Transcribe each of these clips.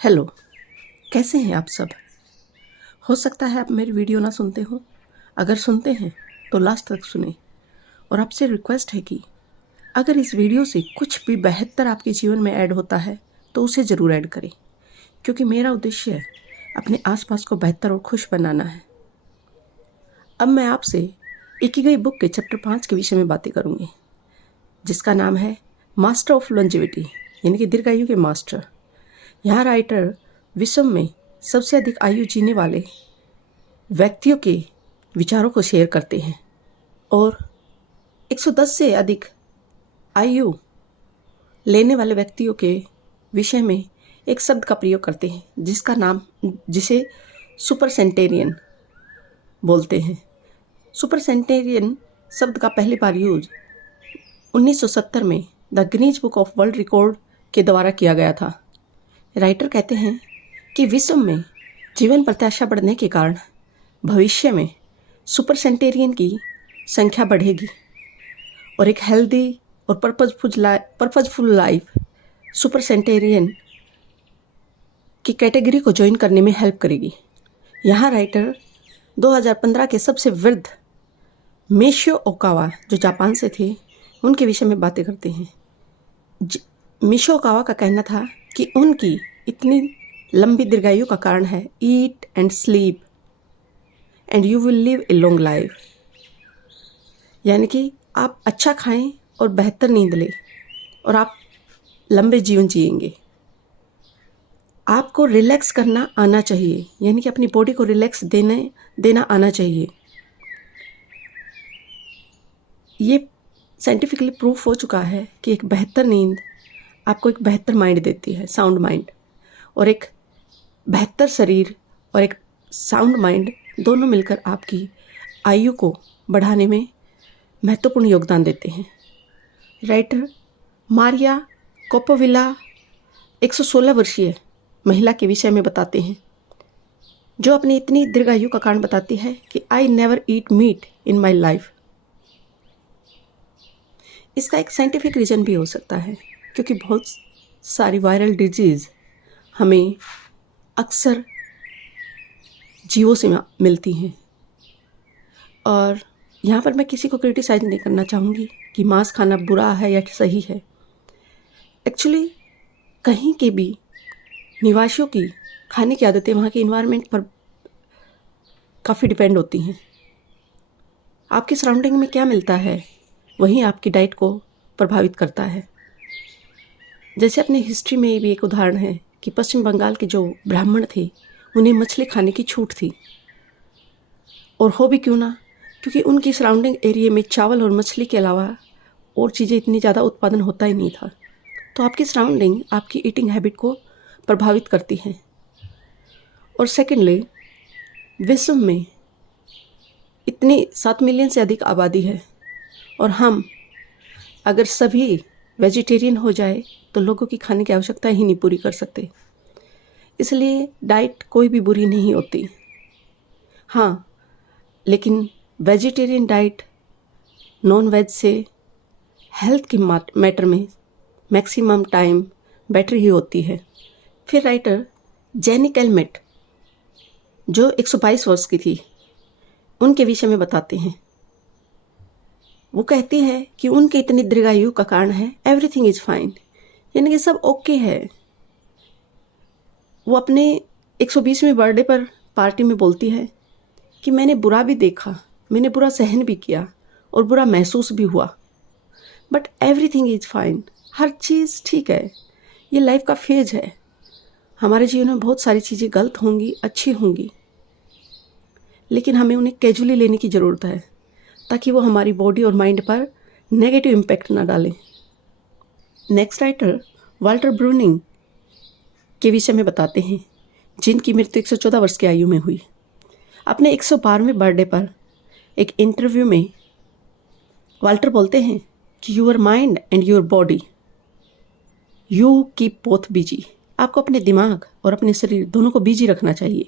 Hello, कैसे हैं आप सब। हो सकता है आप मेरी वीडियो ना सुनते हो। अगर सुनते हैं तो लास्ट तक सुने। और आपसे रिक्वेस्ट है कि अगर इस वीडियो से कुछ भी बेहतर आपके जीवन में ऐड होता है तो उसे ज़रूर ऐड करें, क्योंकि मेरा उद्देश्य अपने आसपास को बेहतर और खुश बनाना है। अब मैं आपसे इकिगाई बुक के चैप्टर 5 के विषय में बातें करूँगी, जिसका नाम है मास्टर ऑफ लॉन्जेविटी, यानी कि दीर्घायु के मास्टर। यहाँ राइटर विश्व में सबसे अधिक आयु जीने वाले व्यक्तियों के विचारों को शेयर करते हैं और 110 से अधिक आयु लेने वाले व्यक्तियों के विषय में एक शब्द का प्रयोग करते हैं जिसे सुपर सेंटेरियन बोलते हैं। सुपर सेंटेरियन शब्द का पहली बार यूज 1970 में the Guinness book of world record के द्वारा किया गया था। राइटर कहते हैं कि विश्व में जीवन प्रत्याशा बढ़ने के कारण भविष्य में सुपर सेंटेरियन की संख्या बढ़ेगी और एक हेल्दी और पर्पजफुल लाइफ सुपर सेंटेरियन की कैटेगरी को ज्वाइन करने में हेल्प करेगी। यहाँ राइटर 2015 के सबसे वृद्ध मेशियो ओकावा, जो जापान से थे, उनके विषय में बातें करते हैं। मेशियो ओकावा का कहना था कि उनकी इतनी लंबी दीर्घायु का कारण है eat and sleep and you will live a long life, यानी कि आप अच्छा खाएं और बेहतर नींद लें और आप लंबे जीवन जिएंगे। आपको रिलैक्स करना आना चाहिए, यानी कि अपनी बॉडी को रिलैक्स देना आना चाहिए। ये साइंटिफिकली प्रूफ हो चुका है कि एक बेहतर नींद आपको एक बेहतर माइंड देती है, साउंड माइंड, और एक बेहतर शरीर और एक साउंड माइंड दोनों मिलकर आपकी आयु को बढ़ाने में महत्वपूर्ण योगदान देते हैं। राइटर मारिया कोपोविला 116 वर्षीय महिला के विषय में बताते हैं, जो अपनी इतनी दीर्घायु का कारण बताती है कि I never eat meat in my life. इसका एक साइंटिफिक रीज़न भी हो सकता है, क्योंकि बहुत सारी वायरल डिजीज़ हमें अक्सर जीवों से मिलती हैं। और यहाँ पर मैं किसी को क्रिटिसाइज नहीं करना चाहूँगी कि मांस खाना बुरा है या सही है। एक्चुअली कहीं के भी निवासियों की खाने की आदतें वहाँ के इन्वायरमेंट पर काफ़ी डिपेंड होती हैं। आपकी सराउंडिंग में क्या मिलता है वहीं आपकी डाइट को प्रभावित करता है। जैसे अपनी हिस्ट्री में भी एक उदाहरण है कि पश्चिम बंगाल के जो ब्राह्मण थे, उन्हें मछली खाने की छूट थी, और हो भी क्यों ना, क्योंकि उनकी सराउंडिंग एरिया में चावल और मछली के अलावा और चीज़ें इतनी ज़्यादा उत्पादन होता ही नहीं था। तो आपकी सराउंडिंग आपकी ईटिंग हैबिट को प्रभावित करती है। और सेकेंडली, विश्व में इतनी 7 मिलियन से अधिक आबादी है, और हम अगर सभी वेजिटेरियन हो जाए तो लोगों की खाने की आवश्यकता ही नहीं पूरी कर सकते। इसलिए डाइट कोई भी बुरी नहीं होती। हाँ, लेकिन वेजिटेरियन डाइट नॉन वेज से हेल्थ के मैटर में मैक्सिमम टाइम बेटर ही होती है। फिर राइटर जेनी कैलमेट, जो 122 वर्ष की थी, उनके विषय में बताते हैं। वो कहती है कि उनके इतनी दीर्घायु का कारण है एवरीथिंग इज़ फाइन, यानी कि सब ओके है। वो अपने 120वें बर्थडे पर पार्टी में बोलती है कि मैंने बुरा भी देखा, मैंने बुरा सहन भी किया और बुरा महसूस भी हुआ, बट एवरीथिंग इज़ फाइन, हर चीज़ ठीक है। ये लाइफ का फेज है। हमारे जीवन में बहुत सारी चीज़ें गलत होंगी, अच्छी होंगी, लेकिन हमें उन्हें कैजुअली लेने की ज़रूरत है, ताकि वो हमारी बॉडी और माइंड पर नेगेटिव इम्पैक्ट ना डालें। नेक्स्ट राइटर वाल्टर ब्रूनिंग के विषय में बताते हैं, जिनकी मृत्यु 114 वर्ष की आयु में हुई। अपने 112वें बर्थडे पर एक इंटरव्यू में वाल्टर बोलते हैं कि your mind and your body you keep both busy. आपको अपने दिमाग और अपने शरीर दोनों को बिजी रखना चाहिए।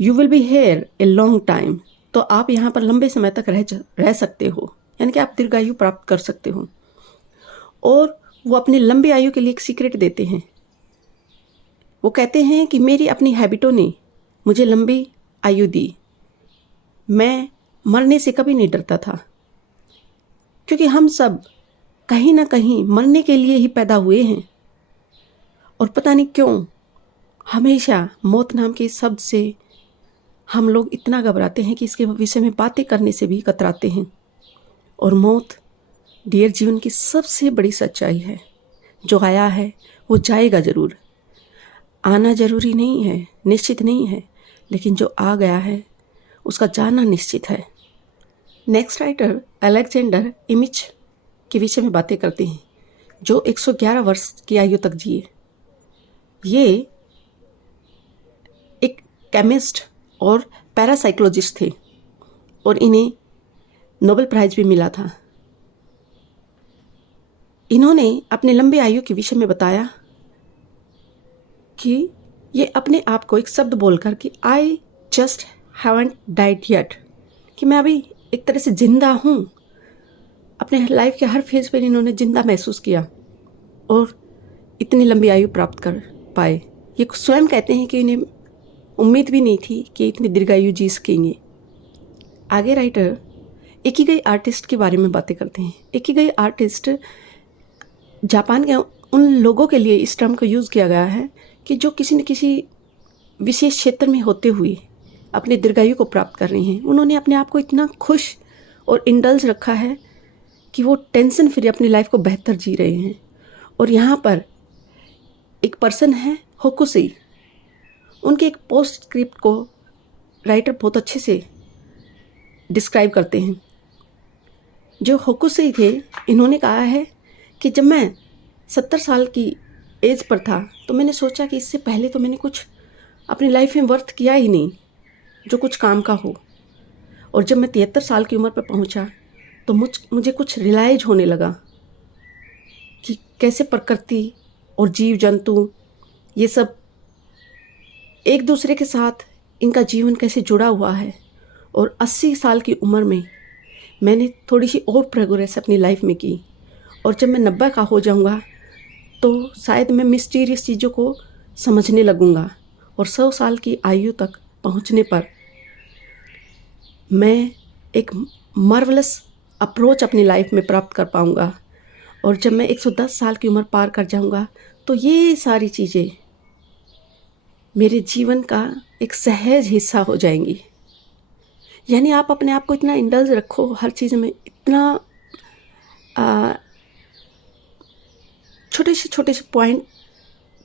You will be here a long time, तो आप यहाँ पर लंबे समय तक रह सकते हो, यानी कि आप दीर्घायु प्राप्त कर सकते हो। और वो अपनी लंबी आयु के लिए एक सीक्रेट देते हैं वो कहते हैं कि मेरी अपनी हैबिटों ने मुझे लंबी आयु दी। मैं मरने से कभी नहीं डरता था, क्योंकि हम सब कहीं ना कहीं मरने के लिए ही पैदा हुए हैं। और पता नहीं क्यों हमेशा मौत नाम के शब्द से हम लोग इतना घबराते हैं कि इसके विषय में बातें करने से भी कतराते हैं। और मौत डियर जीवन की सबसे बड़ी सच्चाई है। जो आया है वो जाएगा ज़रूर। आना ज़रूरी नहीं है, निश्चित नहीं है, लेकिन जो आ गया है उसका जाना निश्चित है। नेक्स्ट राइटर अलेक्जेंडर इमिच के विषय में बातें करते हैं, जो 111 वर्ष की आयु तक जिए। ये एक केमिस्ट और पैरासाइकोलॉजिस्ट थे और इन्हें नोबेल प्राइज भी मिला था। इन्होंने अपने लंबे आयु के विषय में बताया कि ये अपने आप को एक शब्द बोलकर कि I just haven't died yet, कि मैं अभी एक तरह से जिंदा हूँ। अपने लाइफ के हर फेज पर इन्होंने जिंदा महसूस किया और इतनी लंबी आयु प्राप्त कर पाए। ये स्वयं कहते हैं कि इन्हें उम्मीद भी नहीं थी कि इतनी दीर्घायु जी सकेंगे। आगे राइटर इकिगाई आर्टिस्ट के बारे में बातें करते हैं। इकिगाई आर्टिस्ट जापान के उन लोगों के लिए इस टर्म का यूज़ किया गया है कि जो किसी न किसी विशेष क्षेत्र में होते हुए अपने दीर्घायु को प्राप्त कर रहे हैं। उन्होंने अपने आप को इतना खुश और इंडल्ज रखा है कि वो टेंशन फ्री अपनी लाइफ को बेहतर जी रहे हैं। और यहाँ पर एक पर्सन है होकुसेई, उनके एक पोस्ट स्क्रिप्ट को राइटर बहुत अच्छे से डिस्क्राइब करते हैं। जो होकुसेई थे, इन्होंने कहा है कि जब मैं 70 साल की एज पर था तो मैंने सोचा कि इससे पहले तो मैंने कुछ अपनी लाइफ में वर्थ किया ही नहीं जो कुछ काम का हो। और जब मैं 73 साल की उम्र पर पहुंचा तो मुझे कुछ रियलाइज होने लगा कि कैसे प्रकृति और जीव जंतु ये सब एक दूसरे के साथ इनका जीवन कैसे जुड़ा हुआ है। और 80 साल की उम्र में मैंने थोड़ी सी और प्रोग्रेस अपनी लाइफ में की। और जब मैं 90 का हो जाऊंगा तो शायद मैं मिस्टीरियस चीज़ों को समझने लगूंगा। और 100 साल की आयु तक पहुंचने पर मैं एक मार्वलस अप्रोच अपनी लाइफ में प्राप्त कर पाऊंगा। और जब मैं 110 साल की उम्र पार कर जाऊंगा तो ये सारी चीज़ें मेरे जीवन का एक सहज हिस्सा हो जाएंगी। यानी आप अपने आप को इतना इंडल्ज रखो, हर चीज़ में इतना छोटे से पॉइंट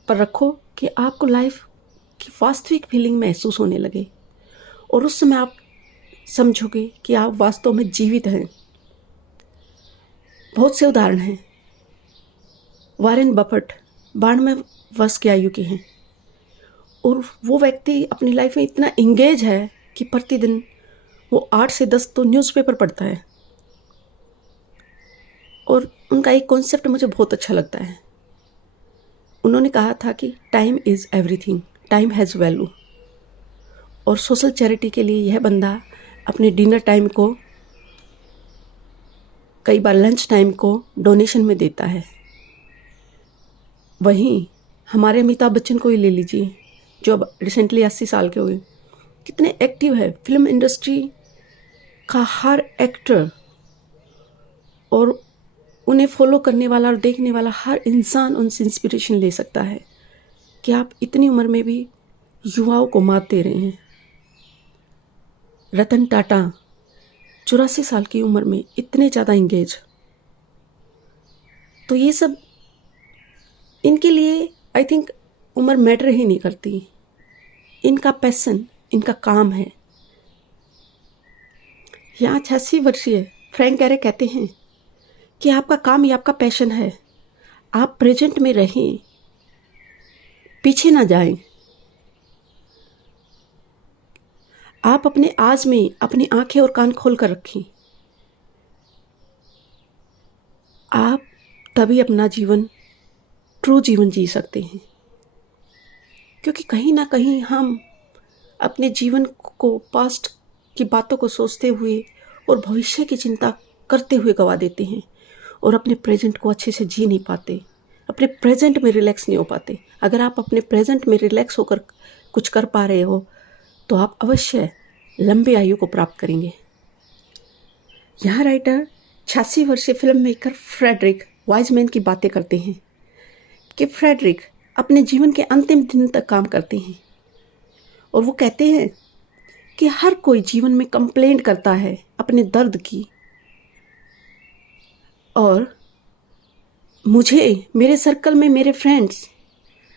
पर रखो कि आपको लाइफ की वास्तविक फीलिंग महसूस होने लगे। और उस समय आप समझोगे कि आप वास्तव में जीवित हैं। बहुत से उदाहरण हैं। वॉरेन बफेट 92 वर्ष की आयु के हैं और वो व्यक्ति अपनी लाइफ में इतना इंगेज है कि प्रतिदिन वो 8 से 10 तो न्यूज़पेपर पढ़ता है। और उनका एक कॉन्सेप्ट मुझे बहुत अच्छा लगता है। उन्होंने कहा था कि time is everything, time has value. और सोशल चैरिटी के लिए यह बंदा अपने डिनर टाइम को, कई बार लंच टाइम को डोनेशन में देता है। वहीं हमारे अमिताभ बच्चन को ही ले लीजिए, जो अब रिसेंटली 80 साल के हुए, कितने एक्टिव है। फिल्म इंडस्ट्री का हर एक्टर और उन्हें फॉलो करने वाला और देखने वाला हर इंसान उनसे इंस्पिरेशन ले सकता है कि आप इतनी उम्र में भी युवाओं को मात दे रहे हैं। रतन टाटा 84 साल की उम्र में इतने ज़्यादा इंगेज। तो ये सब इनके लिए आई थिंक उम्र मैटर ही नहीं करती। इनका पैशन, इनका काम है। यहाँ 86 वर्षीय फ्रैंक गैरे कहते हैं कि आपका काम ही आपका पैशन है। आप प्रेजेंट में रहें, पीछे ना जाएं। आप अपने आज में अपनी आंखें और कान खोल कर रखें। आप तभी अपना जीवन, ट्रू जीवन जी सकते हैं। क्योंकि कहीं ना कहीं हम अपने जीवन को पास्ट की बातों को सोचते हुए और भविष्य की चिंता करते हुए गवा देते हैं और अपने प्रेजेंट को अच्छे से जी नहीं पाते। अपने प्रेजेंट में रिलैक्स नहीं हो पाते। अगर आप अपने प्रेजेंट में रिलैक्स होकर कुछ कर पा रहे हो तो आप अवश्य लंबी आयु को प्राप्त करेंगे। यह राइटर 86 वर्षीय फिल्म मेकर फ्रेडरिक वाइजमैन की बातें करते हैं कि फ्रेडरिक अपने जीवन के अंतिम दिन तक काम करते हैं और वो कहते हैं कि हर कोई जीवन में कंप्लेंट करता है अपने दर्द की, और मुझे मेरे सर्कल में मेरे फ्रेंड्स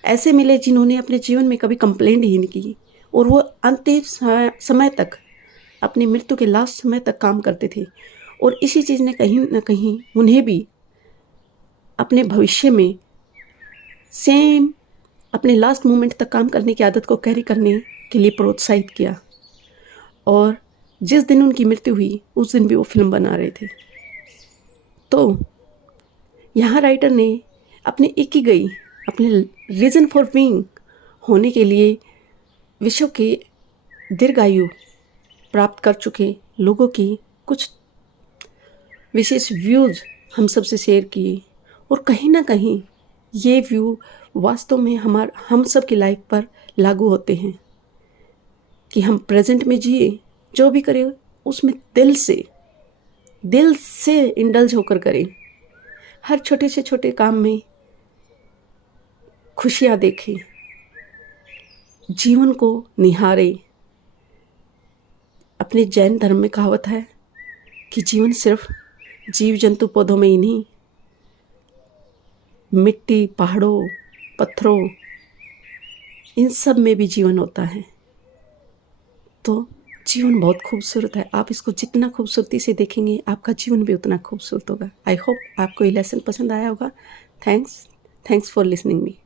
ऐसे मिले जिन्होंने अपने जीवन में कभी कंप्लेंट ही नहीं की और वो अंतिम समय तक, अपनी मृत्यु के लास्ट समय तक काम करते थे। और इसी चीज़ ने कहीं ना कहीं उन्हें भी अपने भविष्य में सेम अपने लास्ट मोमेंट तक काम करने की आदत को कैरी करने के लिए प्रोत्साहित किया। और जिस दिन उनकी मृत्यु हुई उस दिन भी वो फिल्म बना रहे थे। तो यहाँ राइटर ने अपने इकिगाई, अपने रीज़न फॉर बीइंग होने के लिए विश्व के दीर्घायु प्राप्त कर चुके लोगों की कुछ विशेष व्यूज़ हम सबसे शेयर किए। और कहीं ना कहीं ये व्यू वास्तव में हम सब की लाइफ पर लागू होते हैं कि हम प्रेजेंट में जिए, जो भी करें उसमें दिल से इंडल्ज होकर करें। हर छोटे से छोटे काम में खुशियाँ देखें, जीवन को निहारें। अपने जैन धर्म में कहावत है कि जीवन सिर्फ जीव जंतु पौधों में ही नहीं, मिट्टी, पहाड़ों, पत्थरों, इन सब में भी जीवन होता है। तो जीवन बहुत खूबसूरत है। आप इसको जितना खूबसूरती से देखेंगे आपका जीवन भी उतना खूबसूरत होगा। आई होप आपको ये लेसन पसंद आया होगा। Thanks for listening me.